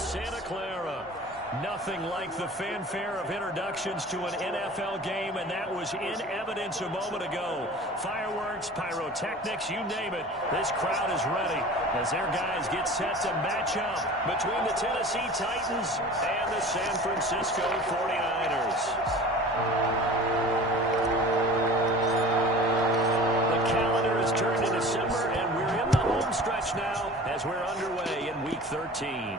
Santa Clara. Nothing like the fanfare of introductions to an NFL game, and that was in evidence a moment ago. Fireworks, pyrotechnics, you name it. This crowd is ready as their guys get set to match up between the Tennessee Titans and the San Francisco 49ers. The calendar has turned to December, and we're in the home stretch now as we're underway in Week 13.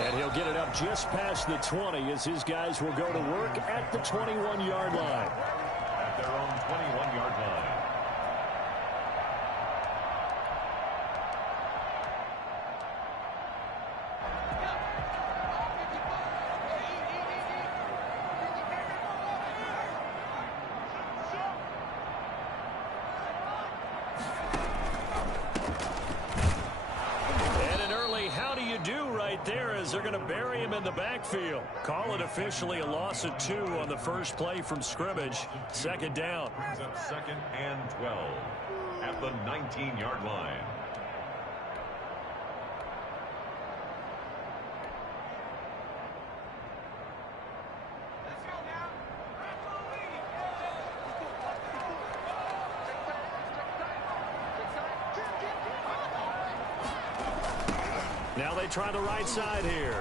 And he'll get it up just past the 20 as his guys will go to work at the 21-yard line. At their own 21-yard line. They're going to bury him in the backfield. Call it officially a loss of 2 on the first play from scrimmage. Second down. Brings up 2nd and 12 at the 19-yard line. Now they try the right side here.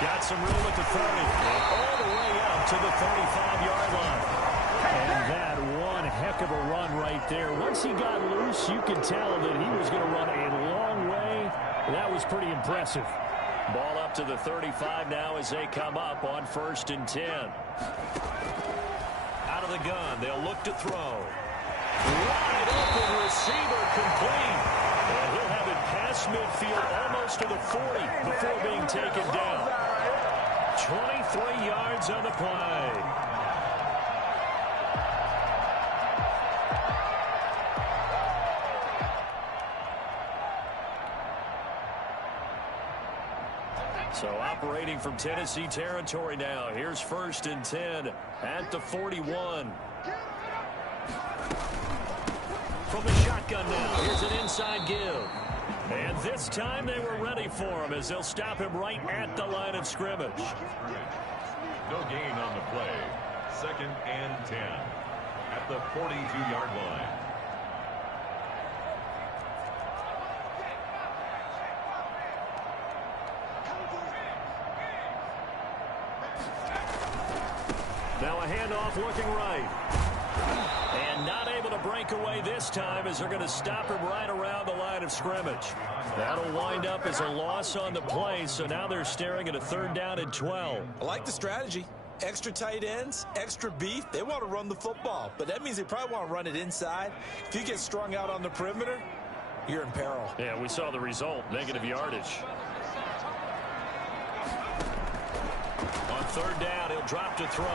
Got some room at the 30. All the way up to the 35-yard line. And that one heck of a run right there. Once he got loose, you could tell that he was going to run a long way. That was pretty impressive. Ball up to the 35 now as they come up on 1st and 10. Out of the gun, they'll look to throw. Wide open receiver complete. And he'll have it past midfield almost to the 40 before being taken down. 23 yards on the play. So operating from Tennessee territory now. Here's 1st and 10 at the 41. From the shotgun now, here's an inside give. And this time they were ready for him as they'll stop him right at the line of scrimmage. No gain on the play. 2nd and 10 at the 42-yard line. Now a handoff looking right. And not able to break away this time as they're going to stop him right around the line of scrimmage. That'll wind up as a loss on the play, so now they're staring at a 3rd down and 12. I like the strategy. Extra tight ends, extra beef. They want to run the football, but that means they probably want to run it inside. If you get strung out on the perimeter, you're in peril. Yeah, we saw the result, negative yardage. On 3rd down, he'll drop to throw.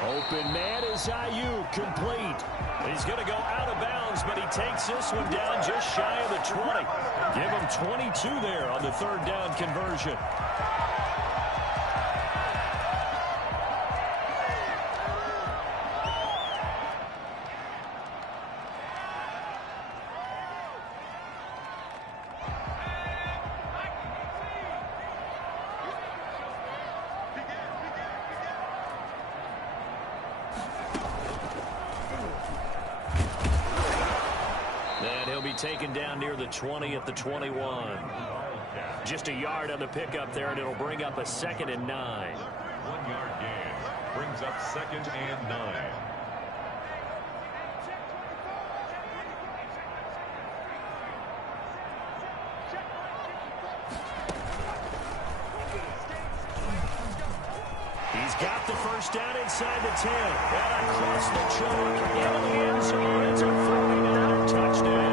Open man is Ayuk, complete. He's going to go out of bounds, but he takes this one down just shy of the 20. Give him 22 there on the 3rd down conversion. Taken down near the 20 at the 21. Just a yard on the pickup there, and it'll bring up a 2nd and 9. 1-yard gain brings up 2nd and 9. He's got the 1st down inside the 10. And across the choke into the end zone. It's a 49er touchdown.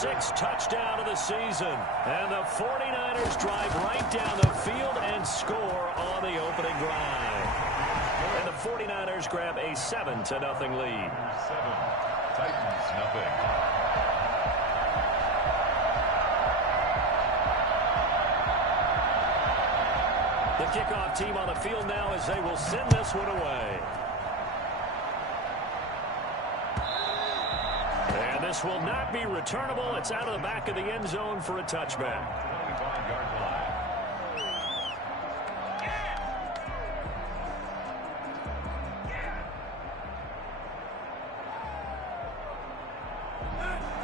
6th touchdown of the season. And the 49ers drive right down the field and score on the opening drive. And the 49ers grab a 7-0 lead. 7, Titans nothing. The kickoff team on the field now as they will send this one away. this will not be returnable. It's out of the back of the end zone for a touchback. 25-yard line.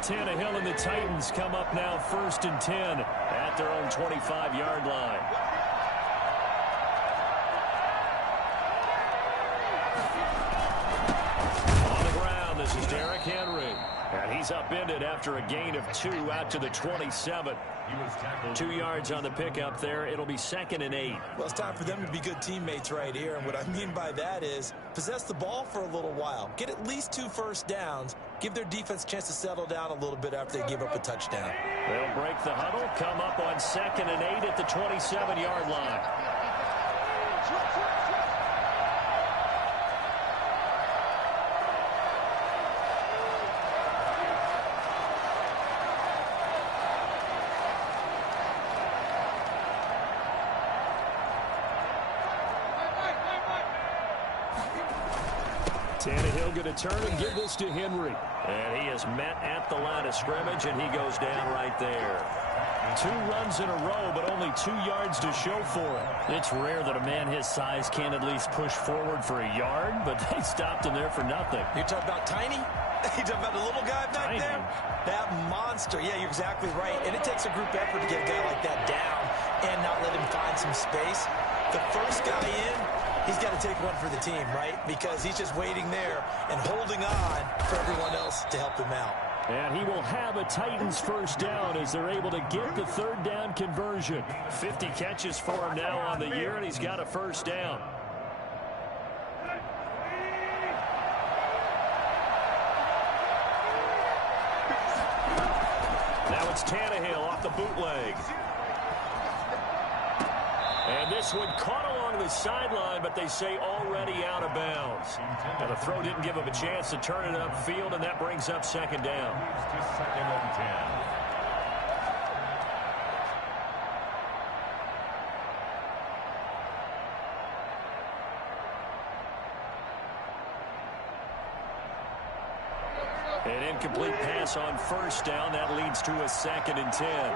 Tannehill and the Titans come up now 1st and 10 at their own 25-yard line. On the ground, this is Derrick Henry. And he's upended after a gain of 2 out to the 27. He was tackled. 2 yards on the pickup there. It'll be 2nd and 8. Well, it's time for them to be good teammates right here. And what I mean by that is possess the ball for a little while. Get at least 2 first downs. Give their defense a chance to settle down a little bit after they give up a touchdown. They'll break the huddle, come up on 2nd and 8 at the 27-yard line. Tannehill going to turn and give this to Henry. And he is met at the line of scrimmage, and he goes down right there. 2 runs in a row, but only 2 yards to show for it. It's rare that a man his size can't at least push forward for a yard, but they stopped him there for nothing. You're talking about Tiny? You're talking about the little guy back Tiny. there? That monster. Yeah, you're exactly right. And it takes a group effort to get a guy like that down and not let him find some space. The first guy in, he's got to take one for the team, right? Because he's just waiting there and holding on for everyone else to help him out. And he will have a Titans first down as they're able to get the 3rd down conversion. 50 catches for him now on the year, and he's got a first down. Now it's Tannehill off the bootleg. And this one caught along the sideline, but they say already out of bounds. Now the throw didn't give him a chance to turn it upfield, and that brings up 2nd down. Moves to 2nd and 10. An incomplete pass on first down. That leads to a 2nd and 10.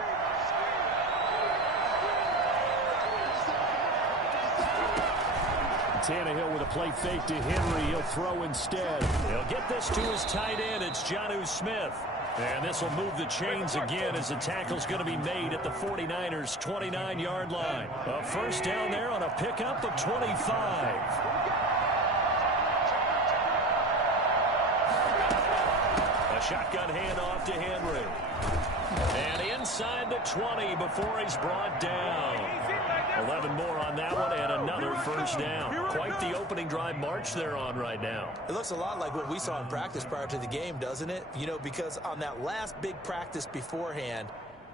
Tannehill with a play fake to Henry. He'll throw instead. He'll get this to his tight end. It's Jonnu Smith. And this will move the chains again as the tackle's going to be made at the 49ers' 29-yard line. A first down there on a pickup of 25. A shotgun handoff to Henry. And inside the 20 before he's brought down. 11 more on that one and another first down. Quite the opening drive march they're on right now. It looks a lot like what we saw in practice prior to the game, doesn't it? You know, because on that last big practice beforehand,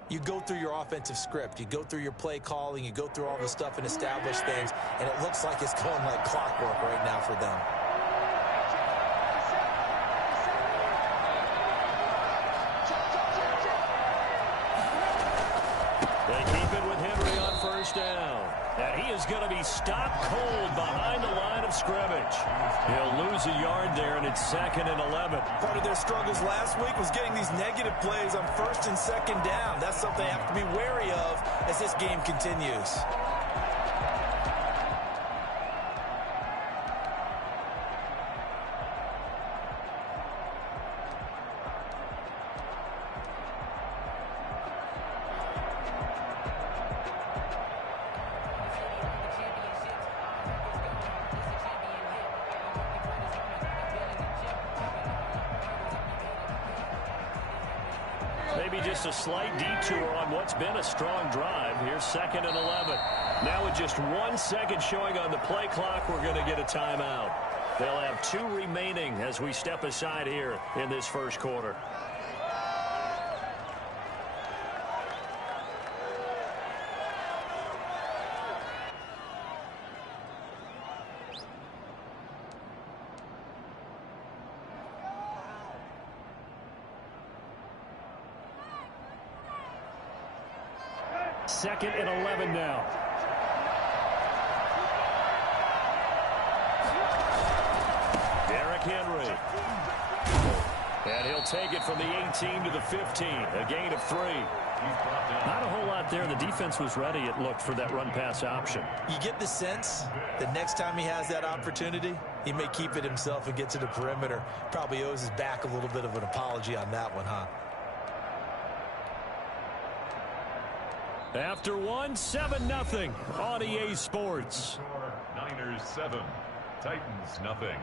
you go through your offensive script. You go through your play calling. You go through all the stuff and establish things. And it looks like it's going like clockwork right now for them. They keep it with Henry on first down. And he is going to be stopped cold behind the line of scrimmage. He'll lose a yard there, and it's 2nd and 11. Part of their struggles last week was getting these negative plays on 1st and 2nd down. That's something they have to be wary of as this game continues. Maybe just a slight detour on what's been a strong drive. Here's 2nd and 11. Now with just 1 second showing on the play clock, we're going to get a timeout. They'll have 2 remaining as we step aside here in this first quarter. Second and 11 now. Derrick Henry. And he'll take it from the 18 to the 15. A gain of 3. Not a whole lot there. The defense was ready, it looked, for that run-pass option. You get the sense that next time he has that opportunity, he may keep it himself and get to the perimeter. Probably owes his back a little bit of an apology on that one, huh? After 7-0 on EA Sports. Niners 7, Titans nothing.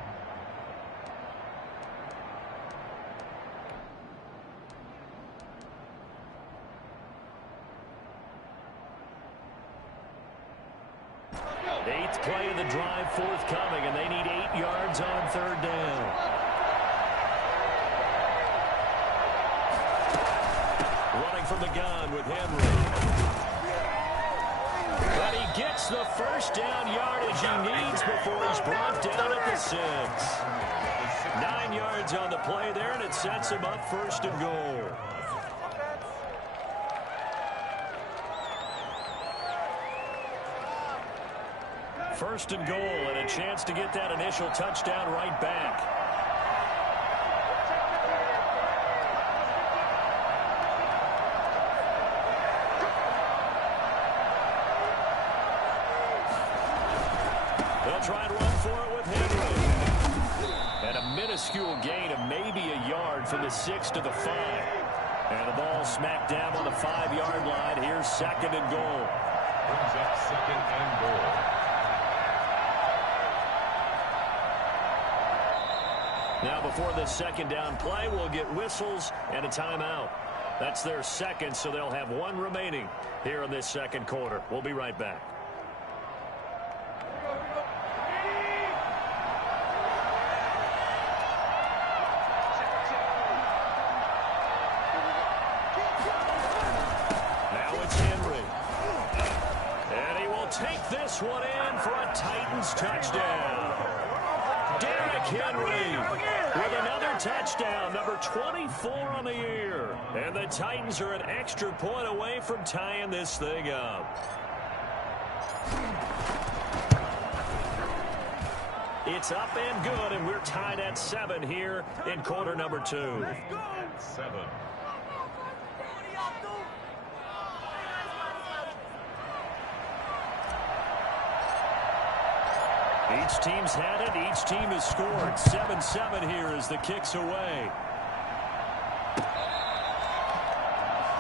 Eighth play of the drive forthcoming, and they need 8 yards on third down. Running from the gun with Henry. But he gets the first down yardage he needs before he's brought down at the 6. 9 yards on the play there, and it sets him up first and goal. First and goal, and a chance to get that initial touchdown right back. They'll try and run for it with Henry. And a minuscule gain of maybe a yard from the 6 to the 5. And the ball smacked down on the 5-yard line. Here's second and goal. Brings up second and goal. Now before this second down play, we'll get whistles and a timeout. That's their second, so they'll have 1 remaining here in this second quarter. We'll be right back. Now it's Henry. And he will take this one in for a Titans touchdown. Derrick Henry with another touchdown, number 24 on the year. And the Titans are an extra point away from tying this thing up. It's up and good, and we're tied at 7 here in quarter number 2. At 7. Each team's had it. Each team has scored. 7-7 here as the kick's away.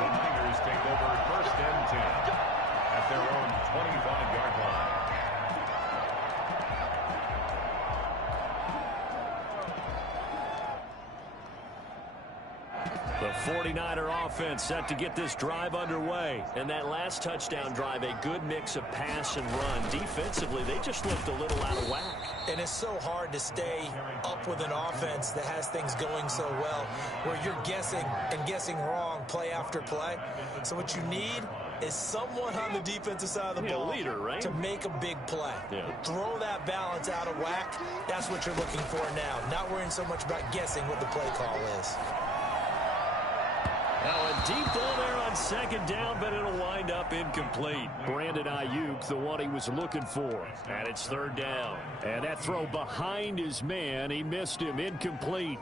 The Niners take over first and 10 at their own 25-yard line. The 49er offense set to get this drive underway. And that last touchdown drive, a good mix of pass and run. Defensively, they just looked a little out of whack. And it's so hard to stay up with an offense that has things going so well, where you're guessing and guessing wrong play after play. So what you need is someone on the defensive side of the ball leader, right? to make a big play. Yeah. Throw that balance out of whack. That's what you're looking for now. Not worrying so much about guessing what the play call is. Now a deep ball there on second down, but it'll wind up incomplete. Brandon Ayuk, the one he was looking for. And it's third down. And that throw behind his man, he missed him, incomplete.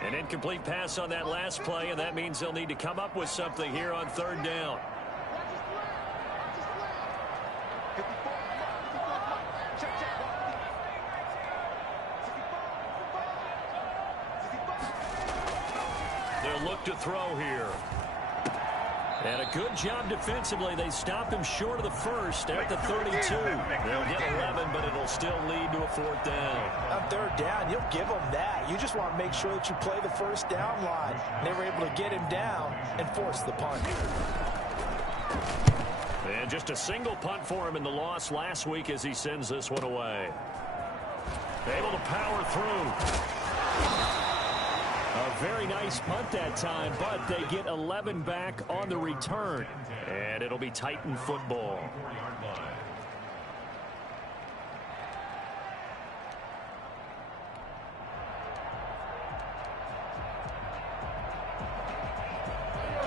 An incomplete pass on that last play, and that means they'll need to come up with something here on third down. They'll look to throw here. And a good job defensively. They stop him short of the first at the 32. They'll get 11, but it'll still lead to a fourth down. On third down, you'll give them that. You just want to make sure that you play the first down line. They were able to get him down and force the punt. And just a single punt for him in the loss last week as he sends this one away. Able to power through. A very nice punt that time, but they get 11 back on the return. And it'll be Titan football.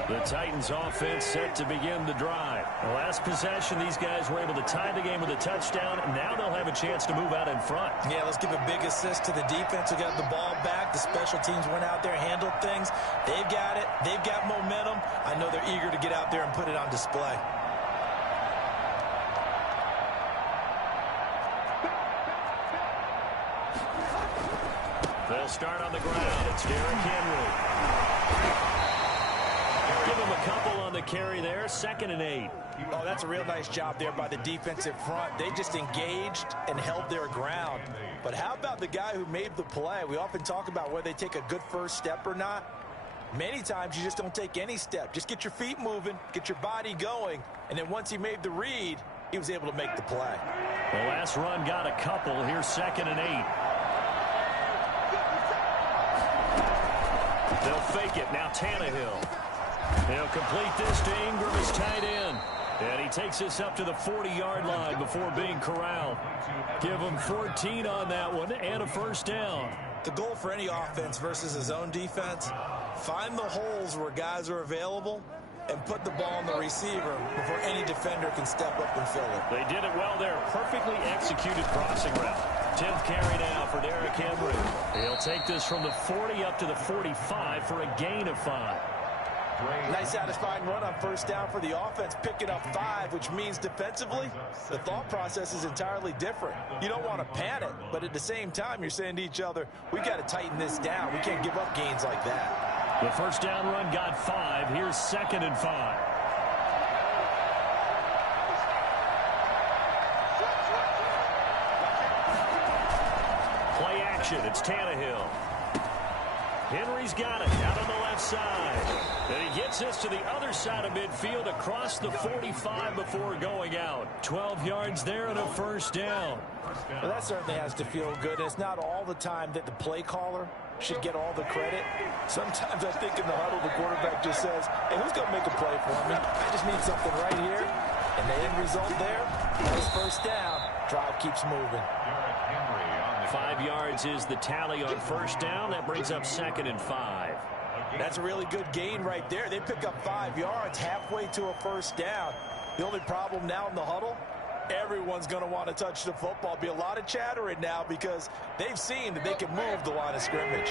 The Titans offense set to begin the drive. The last possession, these guys were able to tie the game with a touchdown, and now they'll have a chance to move out in front. Yeah, let's give a big assist to the defense who got the ball back. The special teams went out there, handled things. They've got it. They've got momentum. I know they're eager to get out there and put it on display. They'll start on the ground. It's Derrick Henry. Give him a couple on the carry there. 2nd and 8. Oh, that's a real nice job there by the defensive front. They just engaged and held their ground. But how about the guy who made the play? We often talk about whether they take a good first step or not. Many times you just don't take any step. Just get your feet moving, get your body going, and then once he made the read, he was able to make the play. The last run got a couple. Here's 2nd and 8. They'll fake it. Now Tannehill. He'll complete this to Ingram as tight end. And he takes us up to the 40-yard line before being corralled. Give him 14 on that one and a first down. The goal for any offense versus his own defense, find the holes where guys are available and put the ball on the receiver before any defender can step up and fill it. They did it well there. Perfectly executed crossing route. 10th carry now for Derrick Henry. He'll take this from the 40 up to the 45 for a gain of 5. Nice satisfying run on first down for the offense, picking up 5, which means defensively, the thought process is entirely different. You don't want to panic, but at the same time, you're saying to each other, we've got to tighten this down. We can't give up gains like that. The first down run got 5. Here's 2nd and 5. Play action. It's Tannehill. Henry's got it out on the left side. And he gets this to the other side of midfield across the 45 before going out. 12 yards there and a first down. Well, that certainly has to feel good. It's not all the time that the play caller should get all the credit. Sometimes I think in the huddle, the quarterback just says, hey, who's going to make a play for me? I just need something right here. And the end result there, nice first down. Drive keeps moving. 5 yards is the tally on first down. That brings up 2nd and 5. That's a really good gain right there. They pick up 5 yards halfway to a first down. The only problem now in the huddle, everyone's going to want to touch the football. Be a lot of chattering now because they've seen that they can move the line of scrimmage.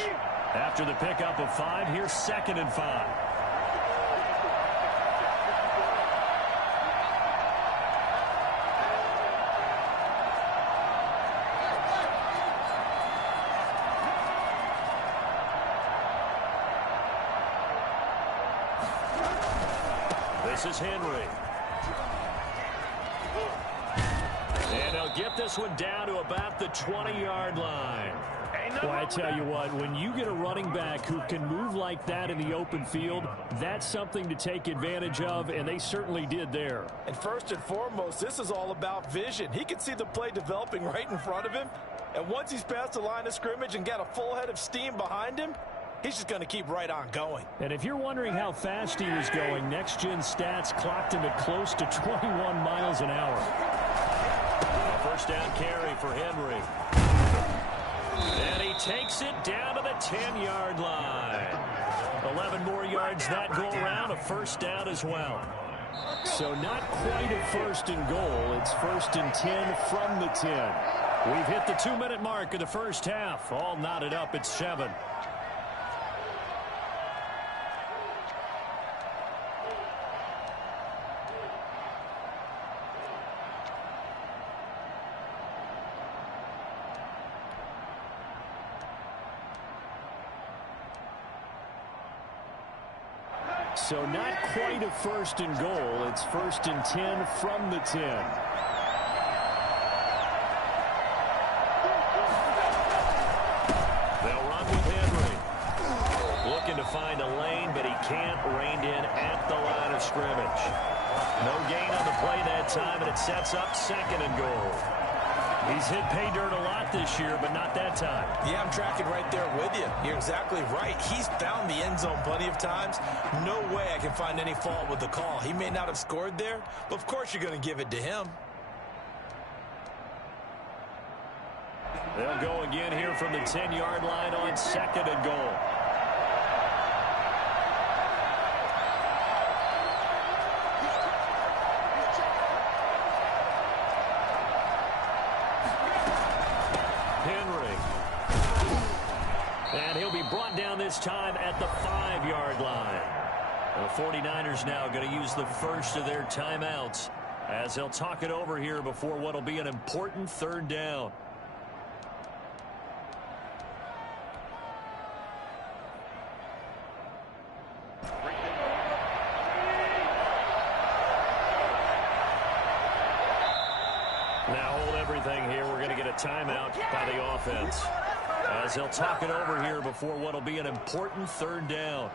After the pickup of 5, here's 2nd and 5. This is Henry. And they'll get this one down to about the 20-yard line. Well, I tell you what, when you get a running back who can move like that in the open field, that's something to take advantage of, and they certainly did there. And first and foremost, this is all about vision. He can see the play developing right in front of him, and once he's past the line of scrimmage and got a full head of steam behind him, he's just going to keep right on going. And if you're wondering how fast he was going, next-gen stats clocked him at close to 21 miles an hour. A first down carry for Henry. And he takes it down to the 10-yard line. 11 more yards that go around, a first down as well. So not quite a first and goal. It's 1st and 10 from the 10. We've hit the 2-minute mark of the first half. All knotted up at 7. So not quite a first and goal. It's 1st and 10 from the 10. They'll run with Henry. Looking to find a lane, but he can't. Reined in at the line of scrimmage. No gain on the play that time, and it sets up 2nd and goal. He's hit pay dirt a lot this year, but not that time. Yeah, I'm tracking right there with you. You're exactly right. He's found the end zone plenty of times. No way I can find any fault with the call. He may not have scored there, but of course you're going to give it to him. They'll go again here from the 10-yard line on 2nd and goal. And he'll be brought down this time at the 5-yard line. The 49ers now going to use the first of their timeouts as they'll talk it over here before what will be an important third down. Now hold everything here. We're going to get a timeout by the offense as they'll talk it over here before what will be an important third down.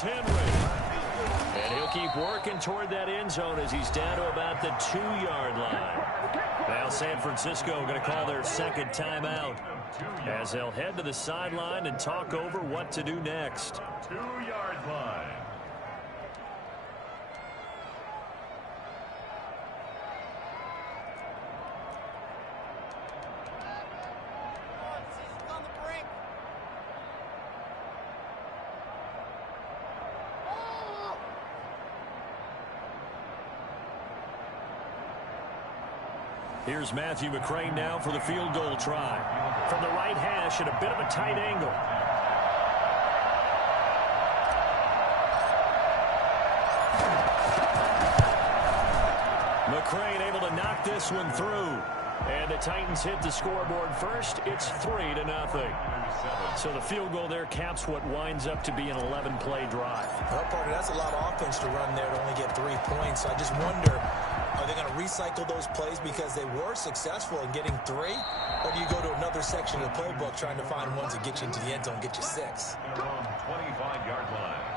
Henry. And he'll keep working toward that end zone as he's down to about the 2-yard line. Now San Francisco going to call their second timeout as they'll head to the sideline and talk over what to do next. 2-yard line. Here's Matthew McCrane now for the field goal try. From the right hash at a bit of a tight angle. McCrane able to knock this one through. And the Titans hit the scoreboard first. It's 3-0. So the field goal there caps what winds up to be an 11-play drive. Well, partner, that's a lot of offense to run there to only get 3 points. So I just wonder, are they going to recycle those plays because they were successful in getting 3? Or do you go to another section of the playbook trying to find ones that get you into the end zone, get you 6? Their own 25-yard line.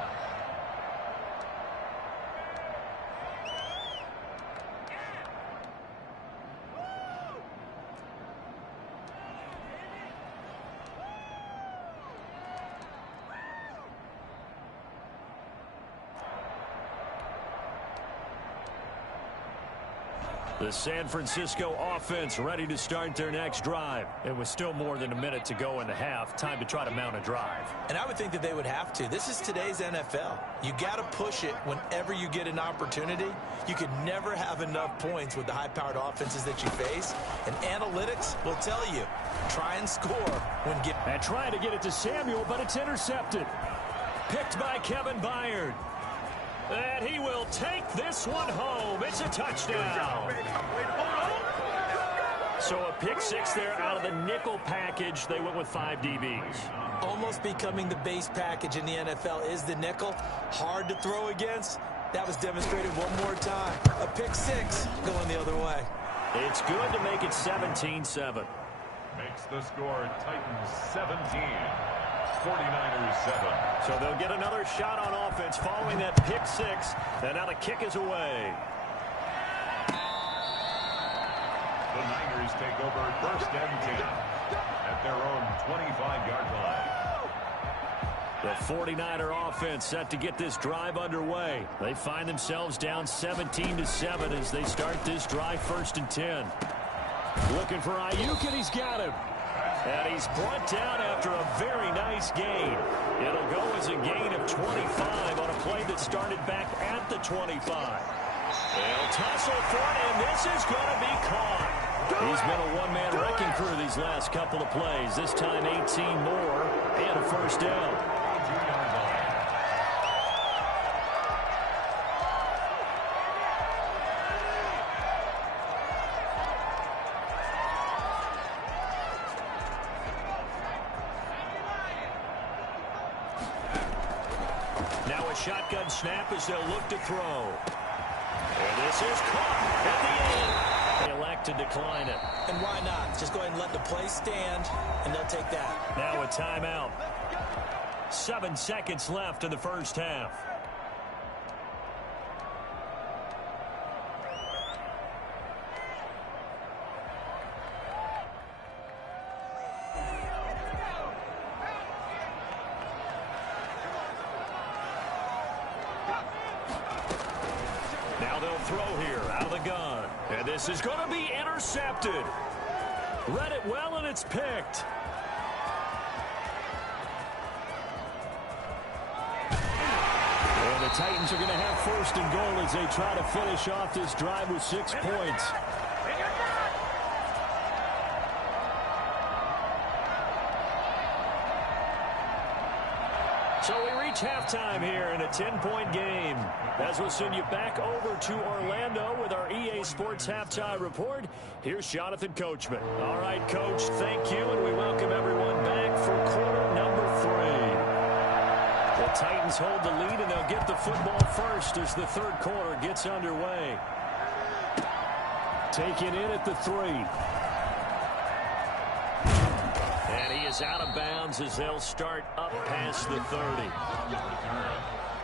The San Francisco offense ready to start their next drive. It was still more than a minute to go in the half. Time to try to mount a drive. And I would think that they would have to. This is today's NFL. You got to push it whenever you get an opportunity. You could never have enough points with the high-powered offenses that you face. And analytics will tell you, try and score when get. And trying to get it to Samuel, but it's intercepted. Picked by Kevin Byard. And he will take this one home. It's a touchdown. So a pick 6 there out of the nickel package. They went with 5 DBs. Almost becoming the base package in the NFL is the nickel. Hard to throw against. That was demonstrated one more time. A pick 6 going the other way. It's good to make it 17-7. Makes the score Titans 17. 49ers 7. So they'll get another shot on offense following that pick 6. And now the kick is away. The Niners take over first and 10 at their own 25-yard line. The 49er offense set to get this drive underway. They find themselves down 17-7 as they start this drive first and 10. Looking for Ayuk, and he's got him. And he's brought down after a very nice gain. It'll go as a gain of 25 on a play that started back at the 25. They'll tussle for it, and this is going to be caught. He's been a one-man wrecking crew these last couple of plays. This time 18 more and a first down. Now a shotgun snap as they'll look to throw. And this is caught at the end. They elect to decline it. And why not? Just go ahead and let the play stand, and they'll take that. Now a timeout. 7 seconds left in the first half. they'll throw here out of the gun. And this is going to be intercepted. Read it well, and it's picked. And the Titans are going to have first and goal as they try to finish off this drive with 6 points. So we reach halftime here in a 10-point game. As we'll send you back over to Orlando with our EA Sports Halftime Report, here's Jonathan Coachman. All right, Coach, thank you, and we welcome everyone back for quarter number 3. The Titans hold the lead, and they'll get the football first as the third quarter gets underway. Taken in at the 3. And he is out of bounds as they'll start up past the 30.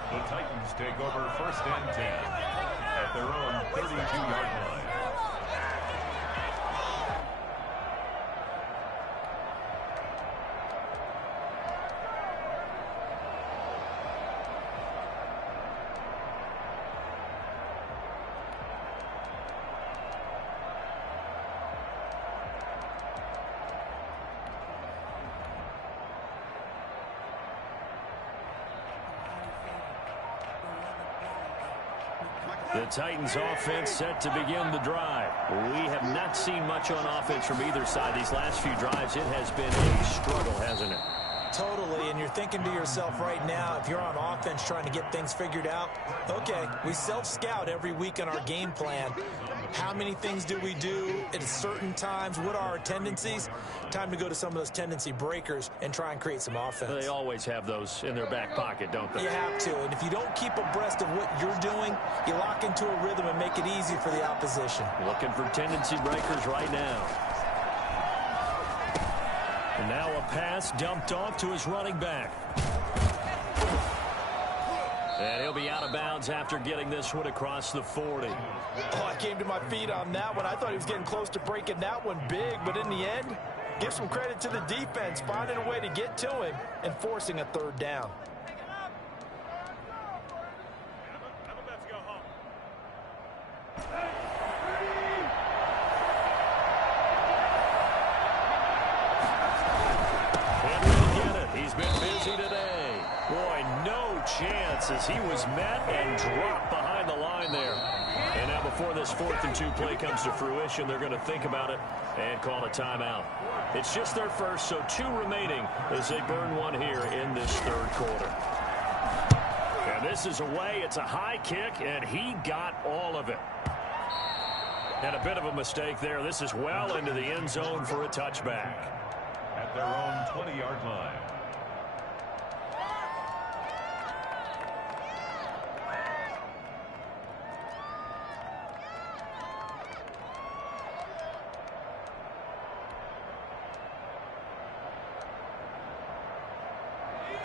The Titans take over first and 10 at their own 32-yard line. The Titans offense set to begin the drive. We have not seen much on offense from either side. These last few drives, it has been a struggle, hasn't it? Totally, and you're thinking to yourself right now, if you're on offense trying to get things figured out, okay, we self-scout every week on our game plan. How many things do we do at certain times? What are our tendencies? Time to go to some of those tendency breakers and try and create some offense. They always have those in their back pocket, don't they? You have to, and if you don't keep abreast of what you're doing, you lock into a rhythm and make it easy for the opposition. Looking for tendency breakers right now. And now a pass dumped off to his running back. And he'll be out of bounds after getting this one across the 40. Oh, I came to my feet on that one. I thought he was getting close to breaking that one big, but in the end, give some credit to the defense, finding a way to get to him and forcing a third down. As he was met and dropped behind the line there. And now before this 4th and 2 play comes to fruition, they're going to think about it and call a timeout. It's just their first, so 2 remaining as they burn one here in this third quarter. And this is away. It's a high kick, and he got all of it. And a bit of a mistake there. This is well into the end zone for a touchback. At their own 20-yard line.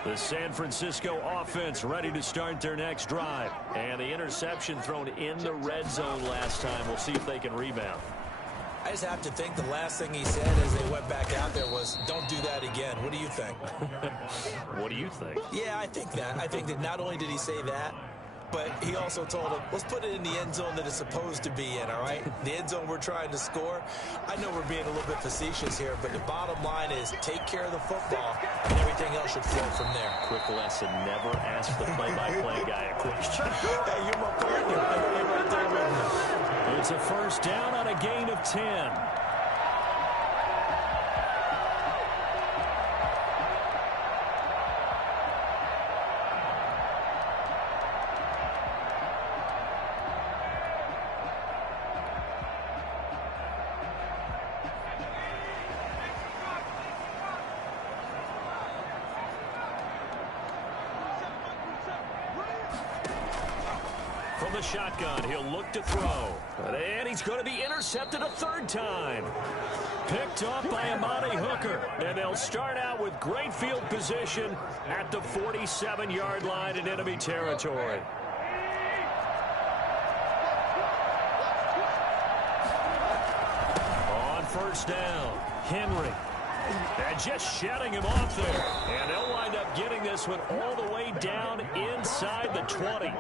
The San Francisco offense ready to start their next drive. And the interception thrown in the red zone last time. We'll see if they can rebound. I just have to think the last thing he said as they went back out there was, don't do that again. What do you think? What do you think? Yeah, I think that. I think that not only did he say that, but he also told him, let's put it in the end zone that it's supposed to be in, all right? The end zone we're trying to score. I know we're being a little bit facetious here, but the bottom line is take care of the football, and everything else should flow from there. Quick lesson, never ask the play-by-play guy a question. Hey, you're my partner. I know you're right there with me. It's a first down on a gain of 10. From the shotgun, he'll look to throw. And he's going to be intercepted a third time. Picked off by Amani Hooker. And they'll start out with great field position at the 47-yard line in enemy territory. On first down, Henry. And just shutting him off there. And they'll wind up getting this one all the way down inside the 20.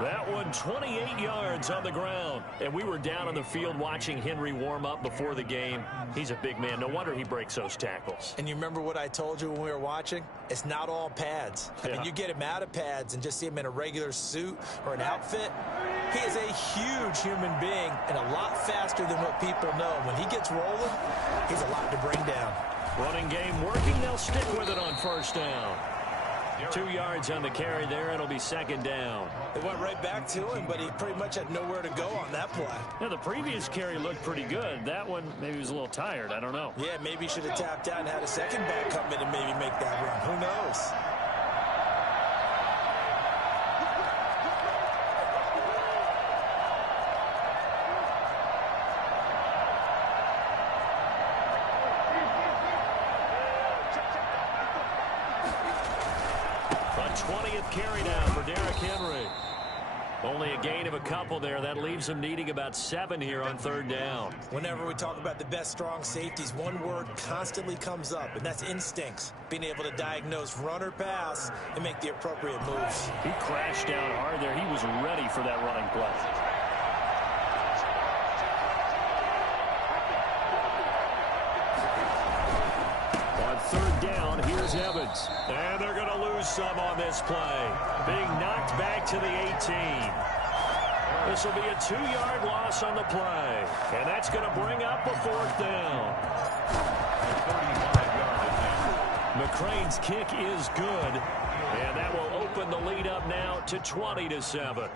That one 28 yards on the ground. And we were down on the field watching Henry warm up before the game. He's a big man. No wonder he breaks those tackles. And you remember what I told you when we were watching? It's not all pads. I mean, you get him out of pads and just see him in a regular suit or an outfit. He is a huge human being and a lot faster than what people know. When he gets rolling, he's a lot to bring down. Running game working. They'll stick with it on first down. 2 yards on the carry there. It'll be second down. They went right back to him, but he pretty much had nowhere to go on that play. Yeah, the previous carry looked pretty good. That one, maybe he was a little tired. I don't know. Yeah, maybe he should have tapped out and had a second back come in and maybe make that run. Who knows? A 20th carry down for Derrick Henry. Only a gain of a couple there. That leaves him needing about 7 here on third down. Whenever we talk about the best strong safeties, one word constantly comes up, and that's instincts. Being able to diagnose run or pass and make the appropriate moves. He crashed down hard there. He was ready for that running play. On third down, here's Evans. And they're going to lose some on this play. Being knocked back to the 18. This will be a 2-yard loss on the play. And that's going to bring up a fourth down. McCrane's kick is good. And that will open the lead up now to 20-7.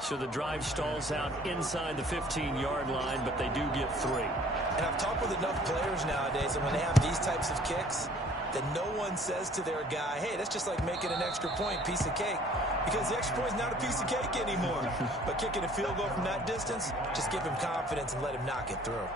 So the drive stalls out inside the 15-yard line, but they do get 3. And I've talked with enough players nowadays, and when they have these types of kicks, that no one says to their guy, hey, that's just like making an extra point, piece of cake. Because the extra point is not a piece of cake anymore. But kicking a field goal from that distance, just give him confidence and let him knock it through.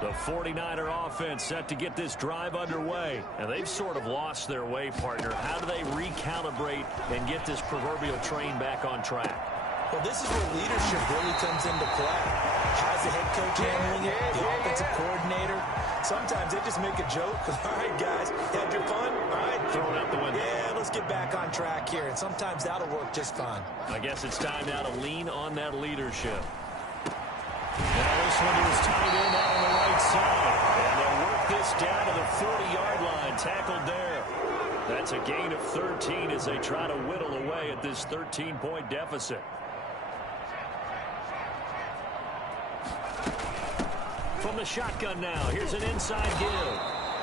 The 49er offense set to get this drive underway. And they've sort of lost their way, partner. How do they recalibrate and get this proverbial train back on track? Well, this is where leadership really comes into play. How's the head coach handling it? The offensive coordinator? Sometimes they just make a joke. All right, guys, had your fun? All right. Throw it out the window. Yeah, let's get back on track here. And sometimes that'll work just fine. I guess it's time now to lean on that leadership. Now this one is tied in out on the right side. And they'll work this down to the 40-yard line. Tackled there. That's a gain of 13 as they try to whittle away at this 13-point deficit. From the shotgun now, here's an inside give.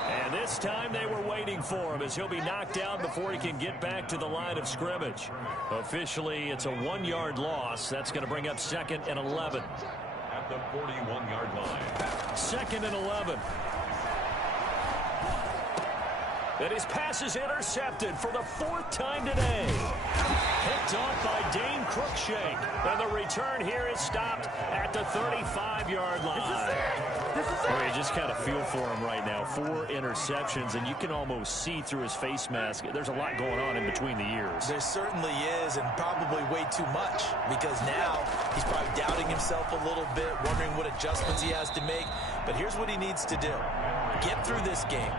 And this time they were waiting for him as he'll be knocked down before he can get back to the line of scrimmage. Officially, it's a 1-yard loss. That's going to bring up 2nd and 11. At the 41-yard line. 2nd and 11. And his pass is intercepted for the 4th time today. Picked off by Dane Cruikshank. And the return here is stopped at the 35-yard line. You just kind of feel for him right now. 4 interceptions, and you can almost see through his face mask. There's a lot going on in between the ears. There certainly is, and probably way too much, because now he's probably doubting himself a little bit, wondering what adjustments he has to make. But here's what he needs to do. Get through this game.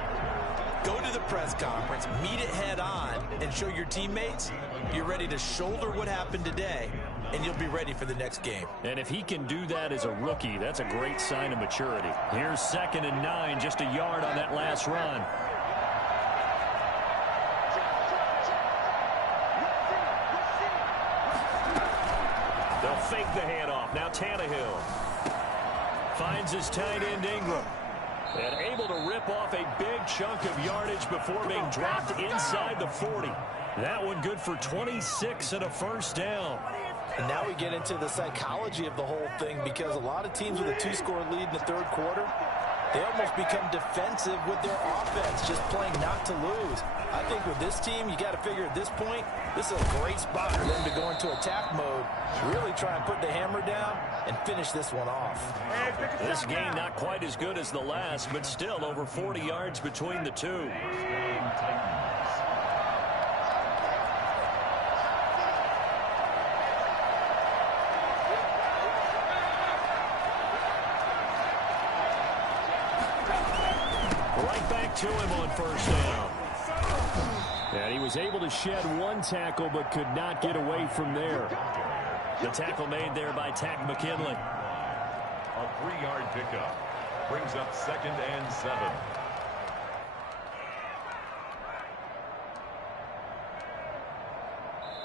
Go to the press conference, meet it head on, and show your teammates you're ready to shoulder what happened today, and you'll be ready for the next game. And if he can do that as a rookie, that's a great sign of maturity. Here's 2nd and 9, just a yard on that last run. They'll fake the handoff. Now Tannehill finds his tight end Ingram. And able to rip off a big chunk of yardage before being dropped inside the 40. That one good for 26 and a first down. And now we get into the psychology of the whole thing, because a lot of teams with a 2-score lead in the third quarter, they almost become defensive with their offense, just playing not to lose. I think with this team, you got to figure at this point, this is a great spot for them to go into attack mode, really try and put the hammer down and finish this one off. This game not quite as good as the last, but still over 40 yards between the two. to him on first down. And he was able to shed one tackle but could not get away from there. The tackle made there by Tack McKinley. A 3-yard pickup brings up 2nd and 7.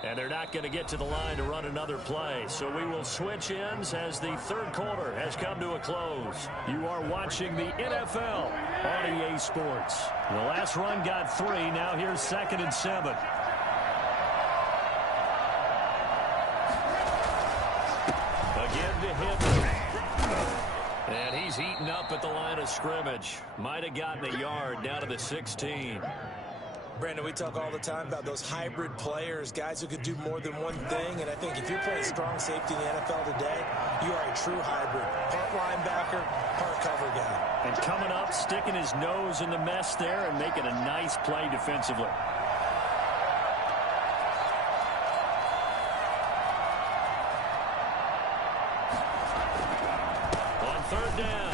And they're not going to get to the line to run another play. So we will switch ends as the third quarter has come to a close. You are watching the NFL on EA Sports. The last run got 3. Now here's 2nd and 7. Again to Henry. And he's eaten up at the line of scrimmage. Might have gotten a yard down to the 16. Brandon, we talk all the time about those hybrid players, guys who could do more than one thing. And I think if you're playing strong safety in the NFL today, you are a true hybrid. Part linebacker, part cover guy. And coming up, sticking his nose in the mess there and making a nice play defensively. On third down,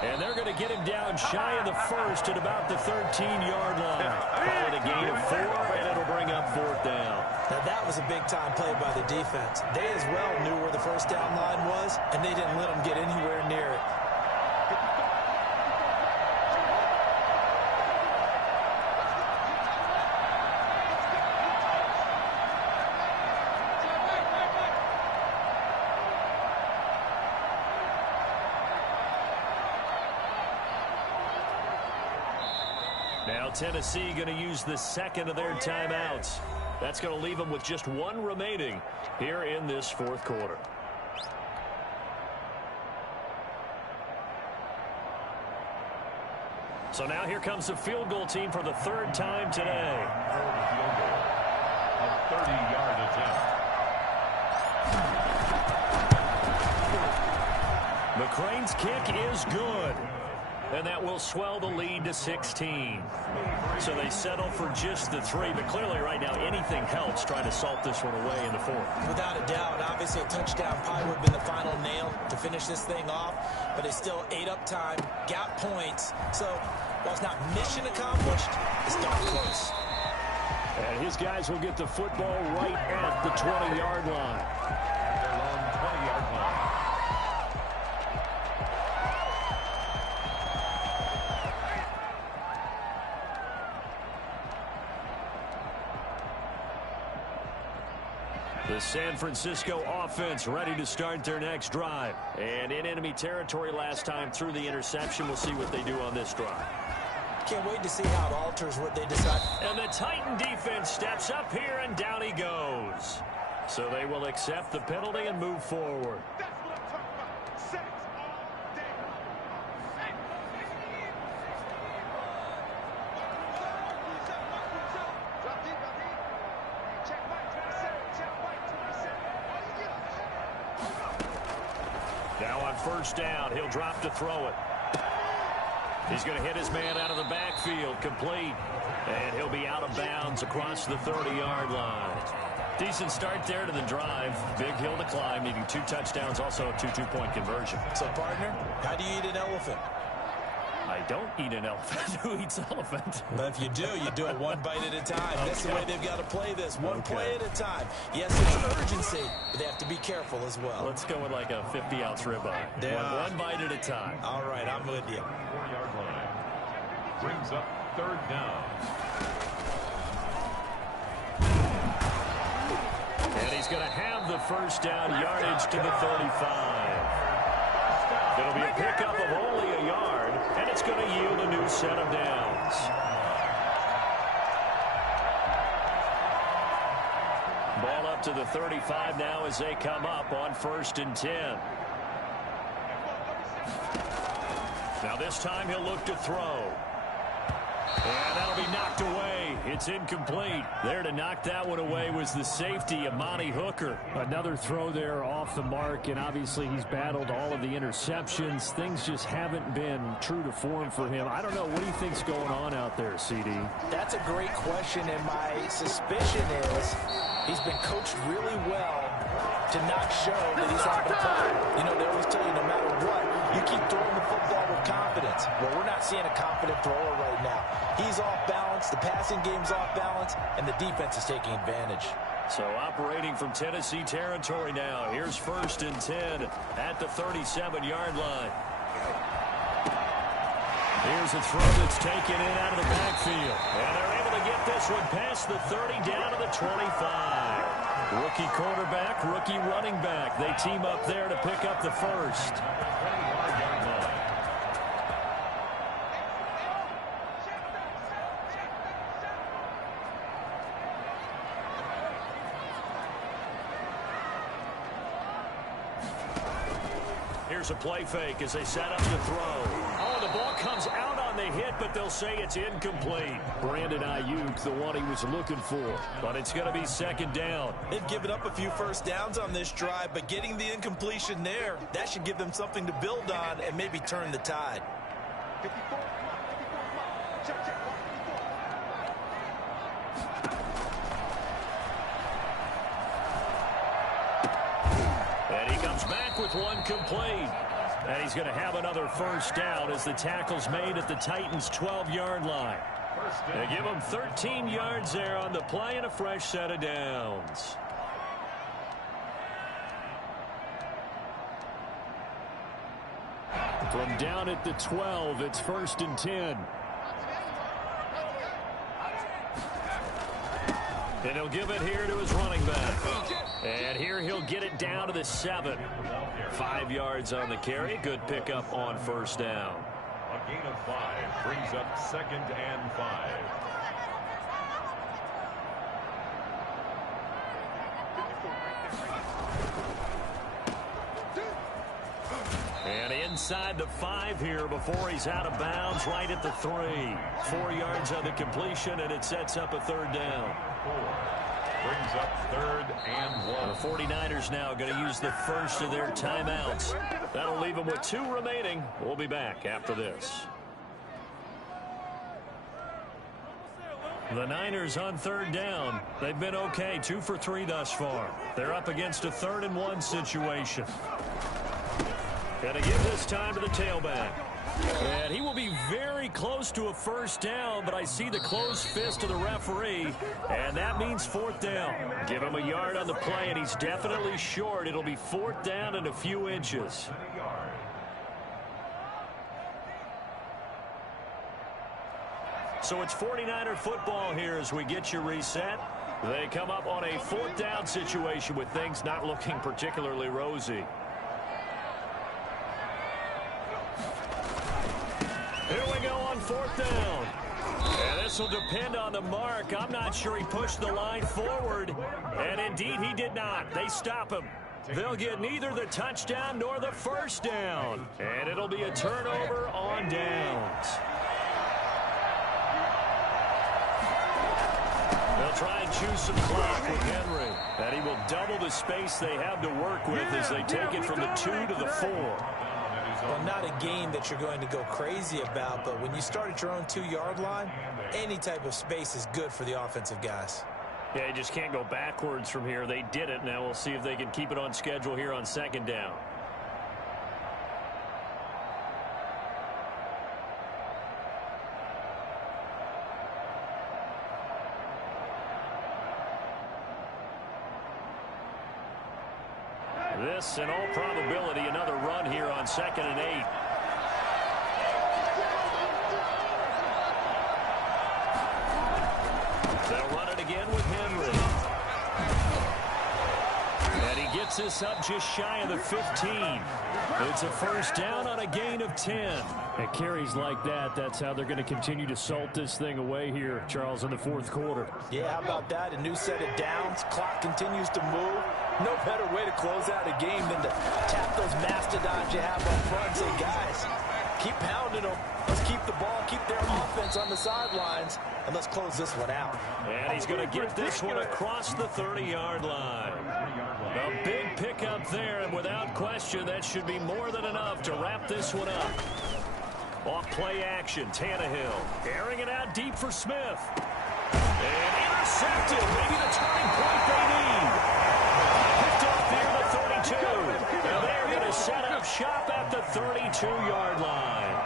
and they're going to get him down shy of the first at about the 13-yard line. Probably a gain of 4, and it'll bring up 4th down. Now, that was a big-time play by the defense. They as well knew where the first down line was, and they didn't let them get anywhere near it. Now Tennessee going to use the second of their timeouts. That's going to leave them with just 1 remaining here in this fourth quarter. So now here comes the field goal team for the 3rd time today. A 30-yard attempt. McCrane's kick is good. And that will swell the lead to 16. So they settle for just the 3. But clearly right now anything helps trying to salt this one away in the 4th. Without a doubt, obviously a touchdown probably would have been the final nail to finish this thing off. But they still ate up time, got points. So while it's not mission accomplished, it's darn close. And his guys will get the football right at the 20-yard line. Their own 20-yard line. The San Francisco offense ready to start their next drive. And in enemy territory last time through the interception. We'll see what they do on this drive. Can't wait to see how it alters what they decide. And the Titan defense steps up here, and down he goes. So they will accept the penalty and move forward. Now on first down, he'll drop to throw it. He's going to hit his man out of the backfield, complete. And he'll be out of bounds across the 30-yard line. Decent start there to the drive. Big hill to climb, needing 2 touchdowns, also a 2 two-point conversion. So, partner, how do you eat an elephant? I don't eat an elephant. Who eats elephant? But if you do it 1 bite at a time. That's the way they've got to play this, 1 play at a time. Yes, it's urgency, but they have to be careful as well. Let's go with like a 50-ounce ribeye. Yeah. One bite at a time. All right, I'm with you. 4-yard line. Brings up 3rd down. And he's going to have the first down yardage to the 35. It'll be a pickup of only a yard, and it's going to yield a new set of downs. Ball up to the 35 now as they come up on 1st and 10. Now this time he'll look to throw. And that'll be knocked away. It's incomplete. There to knock that one away was the safety, Amani Hooker. Another throw there off the mark, and obviously he's battled all of the interceptions. Things just haven't been true to form for him. I don't know. What do you think's going on out there, CD? That's a great question, and my suspicion is he's been coached really well to not show that he's having a problem. You know, they always tell you no matter what, you keep throwing the football with confidence. Well, we're not seeing a confident thrower right now. He's off balance, the passing game's off balance, and the defense is taking advantage. So operating from Tennessee territory now. Here's 1st and 10 at the 37-yard line. Here's a throw that's taken in out of the backfield. And they're able to get this one past the 30 down to the 25. Rookie quarterback, rookie running back. They team up there to pick up the first. Here's a play fake as they set up the throw. Oh, the ball comes out on the hit, but they'll say it's incomplete. Brandon Ayuk, the one he was looking for. But it's going to be 2nd down. They've given up a few first downs on this drive, but getting the incompletion there, that should give them something to build on and maybe turn the tide. And he comes back with one complete. And he's going to have another first down as the tackle's made at the Titans' 12-yard line. They give him 13 yards there on the play and a fresh set of downs. From down at the 12, it's 1st and 10. And he'll give it here to his running back. And here he'll get it down to the 7. 5 yards on the carry. Good pickup on 1st down. A gain of 5 brings up 2nd and 5. And inside the 5 here before he's out of bounds, right at the 3. 4 yards on the completion, and it sets up a 3rd down. 4 brings up 3rd and 1. The 49ers now going to use the first of their timeouts. That'll leave them with 2 remaining. We'll be back after this. The Niners on 3rd down. They've been okay, 2 for 3 thus far. They're up against a 3rd and 1 situation. Going to give this time to the tailback. And he will be very close to a first down, but I see the closed fist of the referee, and that means 4th down. Give him a yard on the play, and he's definitely short. It'll be 4th down and a few inches. So it's 49er football here as we get you reset. They come up on a 4th down situation with things not looking particularly rosy. Here we go on 4th down. And this will depend on the mark. I'm not sure he pushed the line forward. And indeed, he did not. They stop him. They'll get neither the touchdown nor the first down. And it'll be a turnover on downs. They'll try and choose some clock with Henry. And he will double the space they have to work with as they take it from the 2 to the 4. Well, not a game that you're going to go crazy about, but when you start at your own 2-yard line, any type of space is good for the offensive guys. Yeah, you just can't go backwards from here. They did it. Now we'll see if they can keep it on schedule here on 2nd down. This, in all probability, another run here on 2nd and 8. They'll run it again with Henry. And he gets this up just shy of the 15. It's a first down on a gain of 10. At carries like that, that's how they're going to continue to salt this thing away here, Charles, in the 4th quarter. Yeah, how about that? A new set of downs. Clock continues to move. No better way to close out a game than to tap those mastodons you have up front and say, guys, keep pounding them. Let's keep the ball, keep their offense on the sidelines, and let's close this one out. And he's going to get this one across the 30-yard line. A big pickup there, and without question, that should be more than enough to wrap this one up. Off play action, Tannehill airing it out deep for Smith. And intercepted, maybe the turning point they need. Picked off near the at the 32-yard line.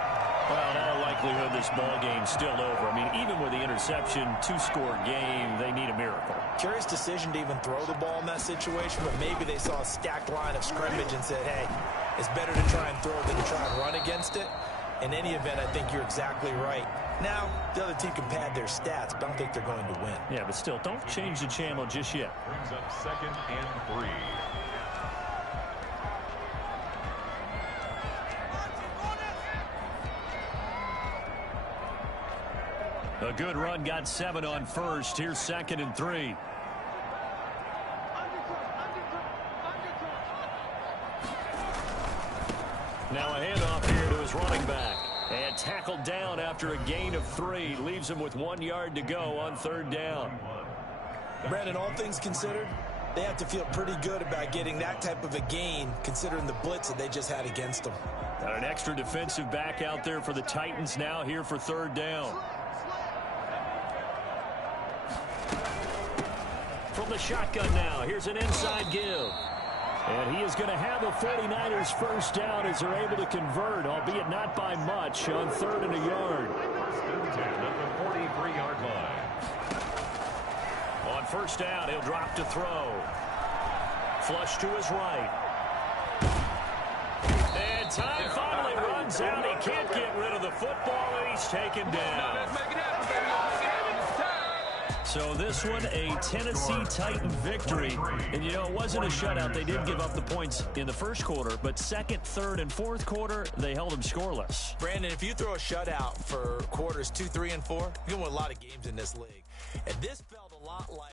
Well, in all likelihood, this ball game's still over. I mean, even with the interception, two-score game, they need a miracle. Curious decision to even throw the ball in that situation, but maybe they saw a stacked line of scrimmage and said, hey, it's better to try and throw than to try and run against it. In any event, I think you're exactly right. Now, the other team can pad their stats, but I don't think they're going to win. Yeah, but still, don't change the channel just yet. Brings up 2nd and 3. A good run got 7 on first. Here's 2nd and 3. Now a handoff here to his running back. And tackled down after a gain of 3. Leaves him with 1 yard to go on 3rd down. Brandon, all things considered, they have to feel pretty good about getting that type of a gain considering the blitz that they just had against them. Got an extra defensive back out there for the Titans now here for 3rd down. From the shotgun now, here's an inside give. And he is going to have a 49ers first down as they're able to convert, albeit not by much, on 3rd and a yard. First and 10 at the 43-yard line. On 1st down, he'll drop to throw. Flush to his right. And time finally runs out. He can't get rid of the football, and he's taken down. So this one, a Tennessee Titan victory. And, you know, it wasn't a shutout. They did give up the points in the first quarter, but 2nd, 3rd, and 4th quarter, they held them scoreless. Brandon, if you throw a shutout for quarters 2, 3, and 4, you're going to win a lot of games in this league. And this felt a lot like